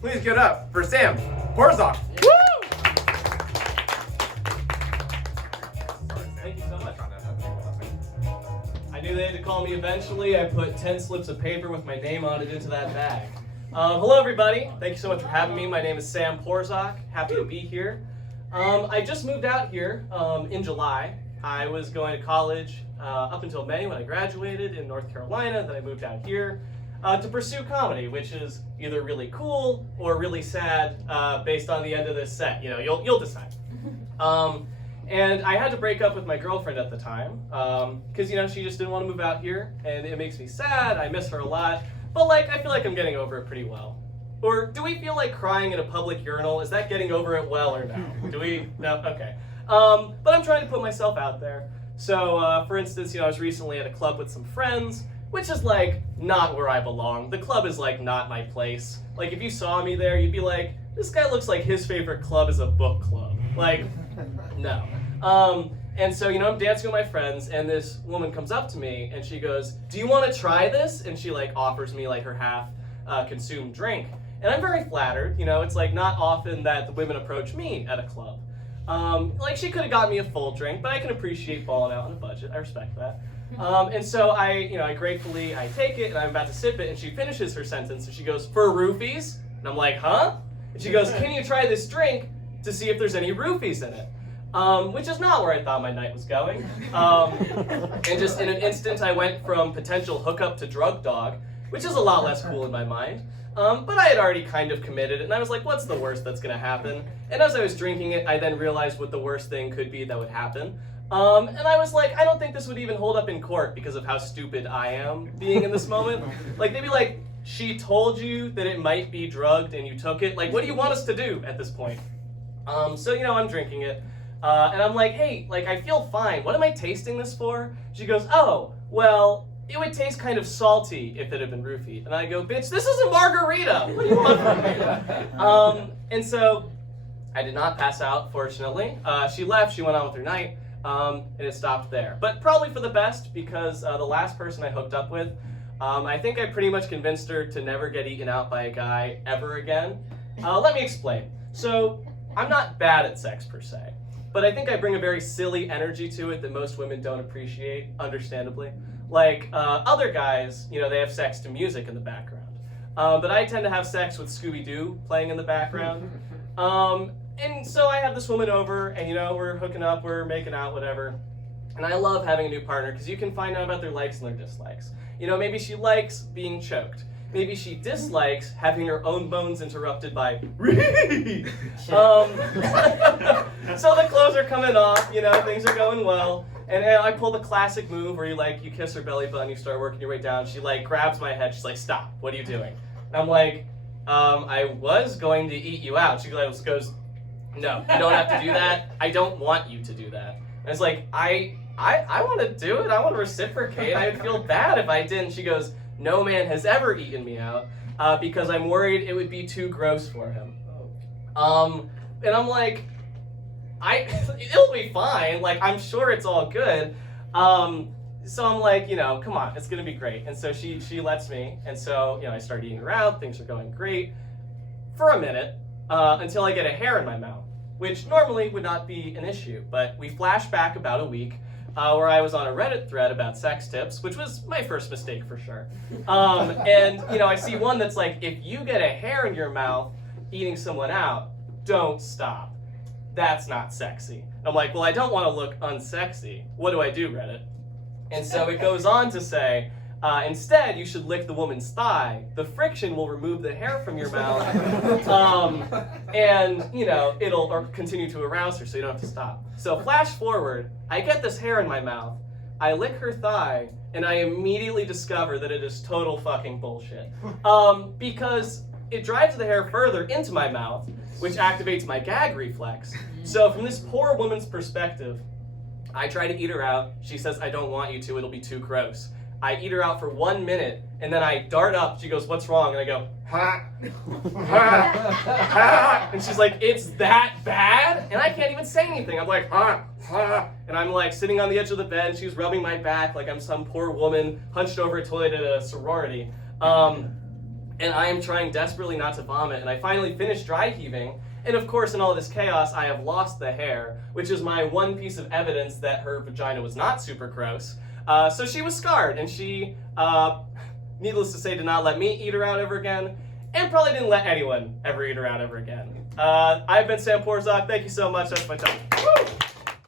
Please get up for Sam Porzok. Woo! Thank you so much. I knew they had to call me eventually. I put 10 slips of paper with my name on it into that bag. Hello, everybody. Thank you so much for having me. My name is Sam Porzok. Happy to be here. I just moved out here in July. I was going to college up until May when I graduated in North Carolina. Then I moved out here to pursue comedy, which is either really cool or really sad based on the end of this set. You know, you'll decide. And I had to break up with my girlfriend at the time because, you know, she just didn't want to move out here, and it makes me sad. I miss her a lot, but like I feel like I'm getting over it pretty well. Or do we feel like crying in a public urinal? Is that getting over it well or no? Do we? No? Okay. But I'm trying to put myself out there. So, for instance, you know, I was recently at a club with some friends, which is like not where I belong. The club is like not my place. Like if you saw me there, you'd be like, this guy looks like his favorite club is a book club. Like, no. And so, you know, I'm dancing with my friends, and this woman comes up to me, and she goes, do you want to try this? And she, like, offers me, like, her half-consumed drink. And I'm very flattered. You know, it's, like, not often that the women approach me at a club. Like, she could have gotten me a full drink, but I can appreciate falling out on a budget. I respect that. And so I gratefully, I take it, and I'm about to sip it, and she finishes her sentence, and she goes, for roofies? And I'm like, huh? And she goes, can you try this drink to see if there's any roofies in it? Which is not where I thought my night was going. And just in an instant, I went from potential hookup to drug dog, which is a lot less cool in my mind. But I had already kind of committed, and I was like, what's the worst that's gonna happen? And as I was drinking it, I then realized what the worst thing could be that would happen. And I was like, I don't think this would even hold up in court because of how stupid I am being in this moment. Like, they'd be like, she told you that it might be drugged and you took it? Like, what do you want us to do at this point? So, you know, I'm drinking it. And I'm like, hey, like, I feel fine. What am I tasting this for? She goes, oh, well, it would taste kind of salty if it had been roofied. And I go, bitch, this is a margarita. What do you want from me? And so I did not pass out, fortunately. She left. She went on with her night. And it stopped there. But probably for the best, because the last person I hooked up with, I think I pretty much convinced her to never get eaten out by a guy ever again. Let me explain. So I'm not bad at sex per se. But I think I bring a very silly energy to it that most women don't appreciate, understandably. Like, other guys, you know, they have sex to music in the background. But I tend to have sex with Scooby-Doo playing in the background. And so I have this woman over, and, you know, we're hooking up, we're making out, whatever. And I love having a new partner, because you can find out about their likes and their dislikes. You know, maybe she likes being choked. Maybe she dislikes having her own bones interrupted by so the clothes are coming off, you know, things are going well, and I pull the classic move where you kiss her belly button, you start working your way down. She like grabs my head, she's like, stop, what are you doing? And I'm like, I was going to eat you out. She goes, no, you don't have to do that. I don't want you to do that. And it's like, I want to do it. I want to reciprocate. I would feel bad if I didn't. She goes, no man has ever eaten me out because I'm worried it would be too gross for him. And I'm like, it'll be fine. Like, I'm sure it's all good. So I'm like, you know, come on, it's gonna be great. And so she lets me. And so, you know, I start eating her out. Things are going great for a minute until I get a hair in my mouth, which normally would not be an issue. But we flash back about a week. Where I was on a Reddit thread about sex tips, which was my first mistake for sure. And, you know, I see one that's like, if you get a hair in your mouth eating someone out, don't stop. That's not sexy. I'm like, well, I don't want to look unsexy. What do I do, Reddit? And so it goes on to say, instead, you should lick the woman's thigh. The friction will remove the hair from your mouth, and, you know, it'll continue to arouse her, so you don't have to stop. So flash forward, I get this hair in my mouth, I lick her thigh, and I immediately discover that it is total fucking bullshit. Because it drives the hair further into my mouth, which activates my gag reflex. So from this poor woman's perspective, I try to eat her out. She says, I don't want you to, it'll be too gross. I eat her out for 1 minute, and then I dart up. She goes, what's wrong? And I go, ha, ha, ha. And she's like, it's that bad? And I can't even say anything. I'm like, ha, ha. And I'm like sitting on the edge of the bed, and she's rubbing my back like I'm some poor woman hunched over a toilet at a sorority. And and I am trying desperately not to vomit, and I finally finish dry heaving, and of course in all this chaos I have lost the hair, which is my one piece of evidence that her vagina was not super gross. So she was scarred, and she, needless to say, did not let me eat her out ever again, and probably didn't let anyone ever eat her out ever again. I've been Sam Porzak. Thank you so much. That's my time. Woo!